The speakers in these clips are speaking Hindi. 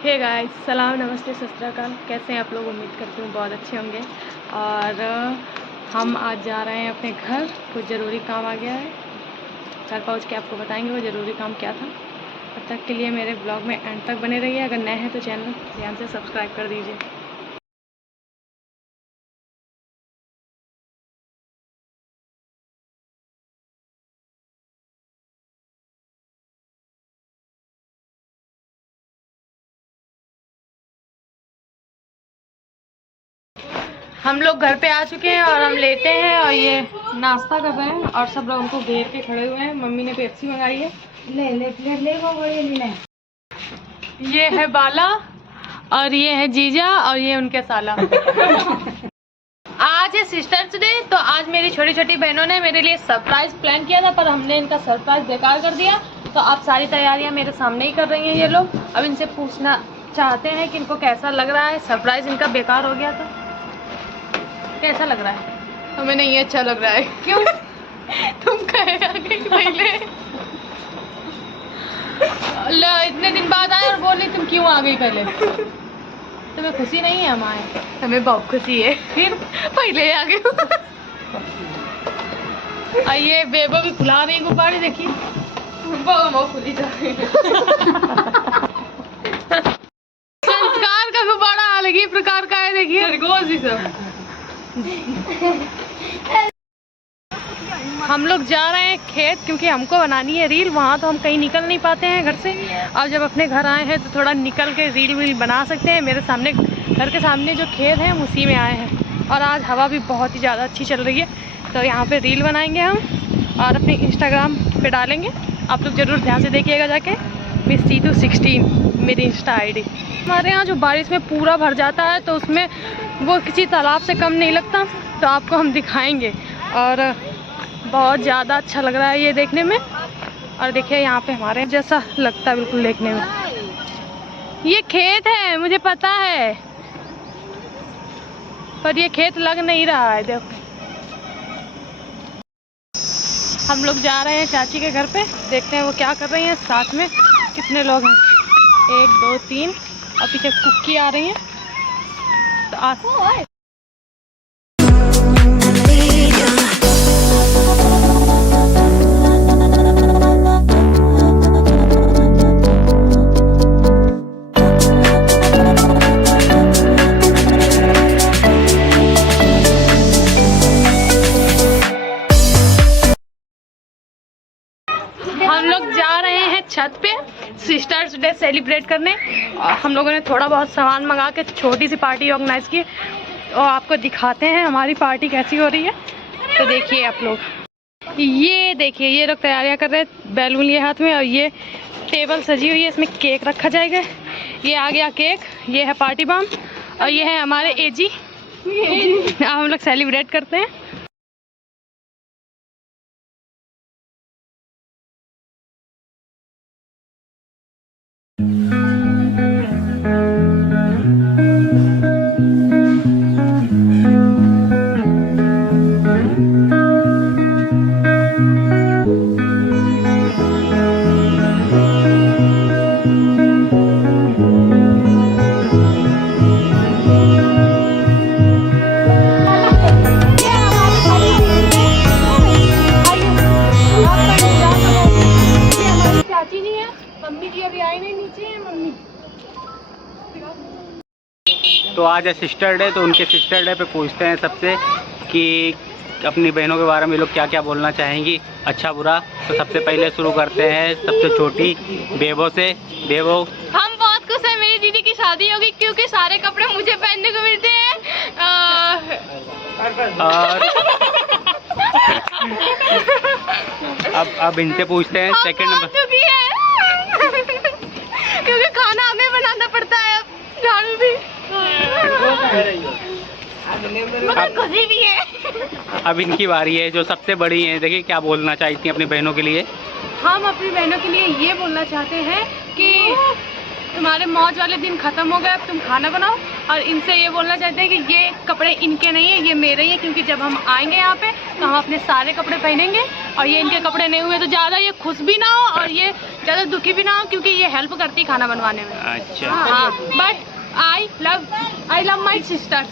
हे गाइस, सलाम नमस्ते सत श्री अकाल। कैसे हैं आप लोग? उम्मीद करती हूँ बहुत अच्छे होंगे। और हम आज जा रहे हैं अपने घर, कुछ ज़रूरी काम आ गया है। घर पहुँच के आपको बताएंगे वो ज़रूरी काम क्या था। तब तक के लिए मेरे ब्लॉग में एंड तक बने रहिए। अगर नए हैं तो चैनल ध्यान से सब्सक्राइब कर दीजिए। हम लोग घर पे आ चुके हैं और हम लेटे हैं और ये नाश्ता कर रहे हैं और सब लोग उनको घेर के खड़े हुए हैं। मम्मी ने पेप्सी मंगाई है। ले ये है बाला और ये है जीजा और ये उनके साला। आज है सिस्टर्स डे, तो आज मेरी छोटी छोटी बहनों ने मेरे लिए सरप्राइज प्लान किया था, पर हमने इनका सरप्राइज बेकार कर दिया। तो अब सारी तैयारियां मेरे सामने ही कर रही हैं ये लोग। अब इनसे पूछना चाहते हैं कि इनको कैसा लग रहा है। सरप्राइज इनका बेकार हो गया था। कैसा लग रहा है? हमें नहीं अच्छा लग रहा है। क्यों? तुम कहे आगे पहले इतने दिन बाद आए और बोले तुम क्यों आ गई पहले? तुम्हें खुशी नहीं है? हम आए, हमें बहुत खुशी है। फिर पहले आ गए। आइए, बेबो भी फुला रही गुब्बारे, देखिए खुली जा रही है। संस्कार का गुब्बारा अलग ही प्रकार का है, देखिए खरगोश ही सब। हम लोग जा रहे हैं खेत, क्योंकि हमको बनानी है रील। वहाँ तो हम कहीं निकल नहीं पाते हैं घर से, और जब अपने घर आए हैं तो थोड़ा निकल के रील वील बना सकते हैं। मेरे सामने, घर के सामने जो खेत है उसी में आए हैं, और आज हवा भी बहुत ही ज़्यादा अच्छी चल रही है। तो यहाँ पे रील बनाएंगे हम और अपने इंस्टाग्राम पे डालेंगे। आप लोग ज़रूर ध्यान से देखिएगा जाके। मिस सीतू 16 मेरी इंस्टा ID। हमारे यहाँ जो बारिश में पूरा भर जाता है तो उसमें वो किसी तालाब से कम नहीं लगता, तो आपको हम दिखाएंगे। और बहुत ज़्यादा अच्छा लग रहा है ये देखने में। और देखिए यहाँ पे हमारे जैसा लगता है बिल्कुल देखने में। ये खेत है, मुझे पता है, पर ये खेत लग नहीं रहा है। देखो, हम लोग जा रहे हैं चाची के घर पे, देखते हैं वो क्या कर रही हैं। साथ में कितने लोग हैं? 1 2 3, और पीछे कुक्की आ रही हैं। तो हम लोग जा रहे हैं छत पे सिस्टर्स डे सेलिब्रेट करने। और हम लोगों ने थोड़ा बहुत सामान मंगा के छोटी सी पार्टी ऑर्गेनाइज की, और आपको दिखाते हैं हमारी पार्टी कैसी हो रही है। तो देखिए आप लोग, ये देखिए, ये लोग तैयारियां कर रहे हैं, बैलून लिए हाथ में, और ये टेबल सजी हुई है, इसमें केक रखा जाएगा। ये आ गया केक, ये है पार्टी बम, और ये है हमारे एजी। अब हम लोग सेलिब्रेट करते हैं। तो आज है सिस्टर डे, तो उनके सिस्टर डे पे पूछते हैं सबसे कि अपनी बहनों के बारे में लोग क्या क्या बोलना चाहेंगी, अच्छा बुरा। तो सबसे पहले शुरू करते हैं सबसे छोटी बेबो से। बेबो, हम बहुत खुश हैं, मेरी दीदी की शादी होगी, क्योंकि सारे कपड़े मुझे पहनने को मिलते हैं। और अब इनसे पूछते हैं सेकंड नंबर। क्योंकि खाना हमें बनाना पड़ता है, अब झाड़ू भी, मगर खुशी भी है। अब इनकी बारी है, जो सबसे बड़ी है। देखिए क्या बोलना चाहती हैं अपनी बहनों के लिए। हम अपनी बहनों के लिए ये बोलना चाहते हैं कि तुम्हारे मौज वाले दिन ख़त्म हो गए, अब तुम खाना बनाओ और इनसे ये बोलना चाहते हैं कि ये कपड़े इनके नहीं है, ये मेरे ही हैं, क्योंकि जब हम आएंगे यहाँ पे तो हम अपने सारे कपड़े पहनेंगे और ये इनके कपड़े नहीं हुए तो ज़्यादा ये खुश भी ना हो और ये ज़्यादा दुखी भी ना हो, क्योंकि ये हेल्प करती खाना बनवाने में। अच्छा। हाँ, but I love my sisters.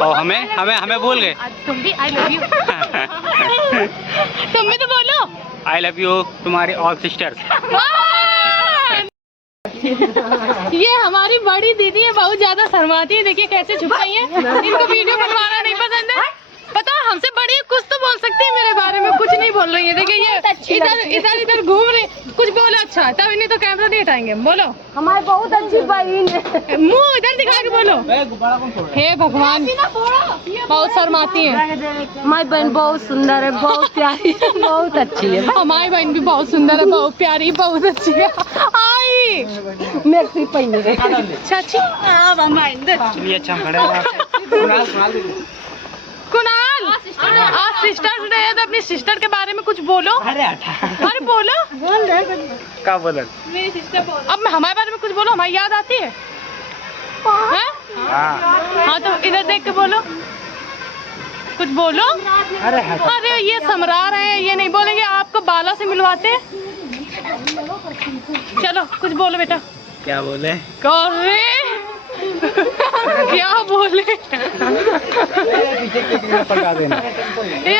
और हमें भूल गए। तुम भी आई लव यू। तुम भी तो बोलो आई लव यू तुम्हारी ऑल सिस्टर्स। ये हमारी बड़ी दीदी है, बहुत ज्यादा शर्माती है, देखिए कैसे छुप रही है। इनको वीडियो बनवाना नहीं पसंद है, पता है हमसे बड़ी है, कुछ तो बोल सकती है मेरे बारे में, कुछ नहीं बोल रही है। देखिए ये इधर घूम रही, कुछ बोलो अच्छा है तब, नहीं तो कैमरा नहीं हटाएंगे। बोलो हमारी बहुत अच्छी बहन है। मुंह इधर दिखा के बोलो। हे भगवान, बहुत शर्माती है। हमारी बहन बहुत सुंदर है, बहुत प्यारी है, बहुत अच्छी है। हमारी बहन भी बहुत सुंदर है, बहुत प्यारी, बहुत अच्छी है। आई मेरे पहले चाची चलिए अच्छा कुणाल, आज सिस्टर्स डे है तो अपनी सिस्टर के बारे में कुछ बोलो। अरे बोलो, क्या बोला? मेरी सिस्टर बोलो। अब हमारे बारे में कुछ बोलो, हमारी याद आती है। हाँ तो इधर देख के बोलो, कुछ बोलो। अरे ये समरा रहे हैं, ये नहीं बोलेंगे, आपको बाला से मिलवाते हैं। चलो कुछ बोलो बेटा। क्या बोले? क्या बोले? ये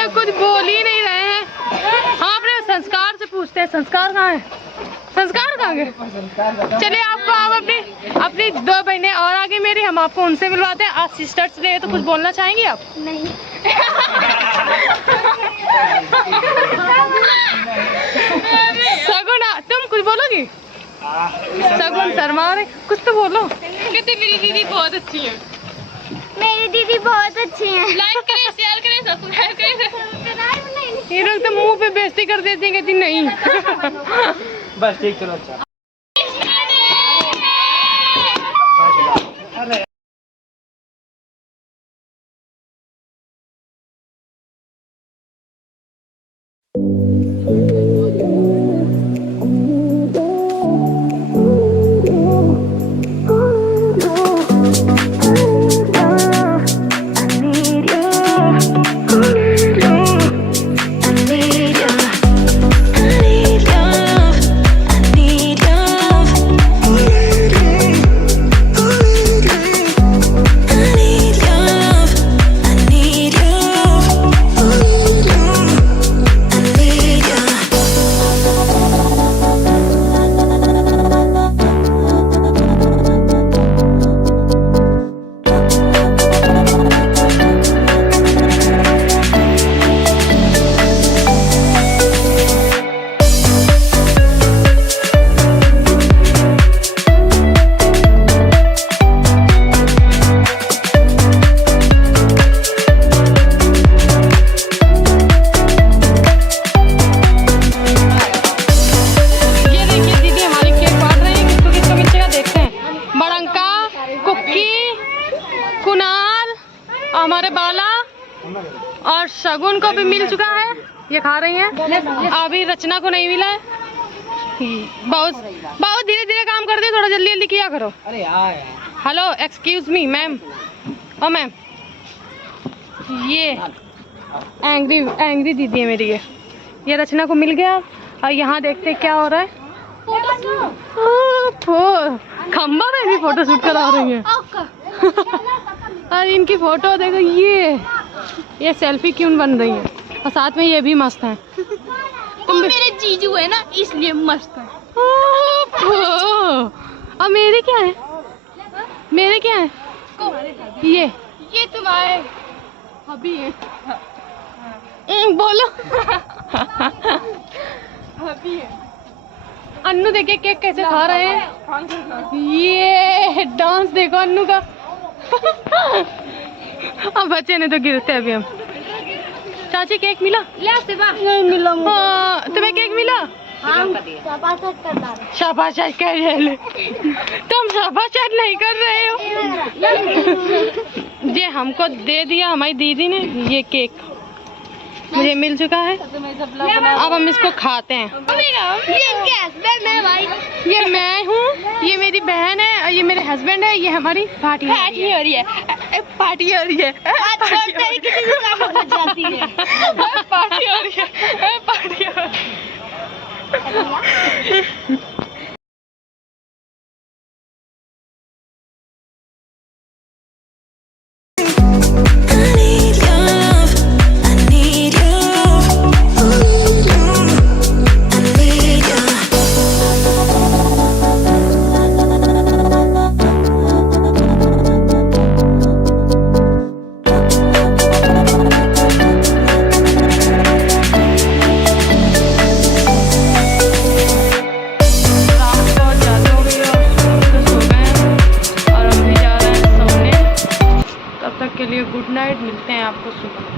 कुछ बोल ही नहीं रहे हैं। हाँ अपने संस्कार से पूछते हैं, संस्कार कहाँ है? संस्कार कहाँ गए? चलिए आपको आप अपनी 2 बहनें और आगे मेरी, हम आपको उनसे मिलवाते हैं। आज सिस्टर्स डे है तो कुछ बोलना चाहेंगी आप? नहीं। सगुन तुम कुछ बोलोगी? सगुन शर्मा रहे, कुछ तो बोलो। कहते मेरी दीदी बहुत अच्छी है। मेरी दीदी बहुत अच्छी है। लाइक करें, शेयर करें, सब्सक्राइब करें। ये लोग तो मुंह पे बेइज्जती कर देते हैं, कहती नहीं। बस ठीक, चलो अच्छा। हमारे बाला और शगुन को भी मिल चुका है, ये खा रही हैं। अभी रचना को नहीं मिला है। बहुत धीरे धीरे काम करते हैं, थोड़ा जल्दी जल्दी किया करो। अरे यार हेलो एक्सक्यूज मी मैम। ओ मैम, ये एंग्री दीदी है मेरी। ये रचना को मिल गया और यहाँ देखते हैं क्या हो रहा है। खम्बा में भी फोटो शूट करा रही है। और इनकी फोटो देखो, ये सेल्फी क्यों बन रही है, और साथ में ये भी मस्त है। तुम मेरे जीजू है ना, इसलिए मस्त है। और मेरे क्या है, मेरे क्या है? ये तुम्हारे अभी है। बोलो। अभी है। अन्नू देखिए केक कैसे खा रहे हैं। ये डांस देखो अन्नू का। अब बच्चे ने तो गिरते अभी हम। चाची केक मिला? नहीं मिला। तुम्हें केक मिला? शाबाश कर रहे, तुम शाबाश नहीं कर रहे हो। ये हमको दे दिया हमारी दीदी ने, ये केक मुझे मिल चुका है। अब हम इसको खाते हैं। ये मैं हूँ, ये मेरी बहन है, और ये मेरे हस्बैंड है, ये हमारी पार्टी हो रही है, पार्टी हो रही है, पार्टी हो रही है, पार्टी हो रही है, पार्टी हो रही है। के लिए गुड नाइट, मिलते हैं आपको सुबह।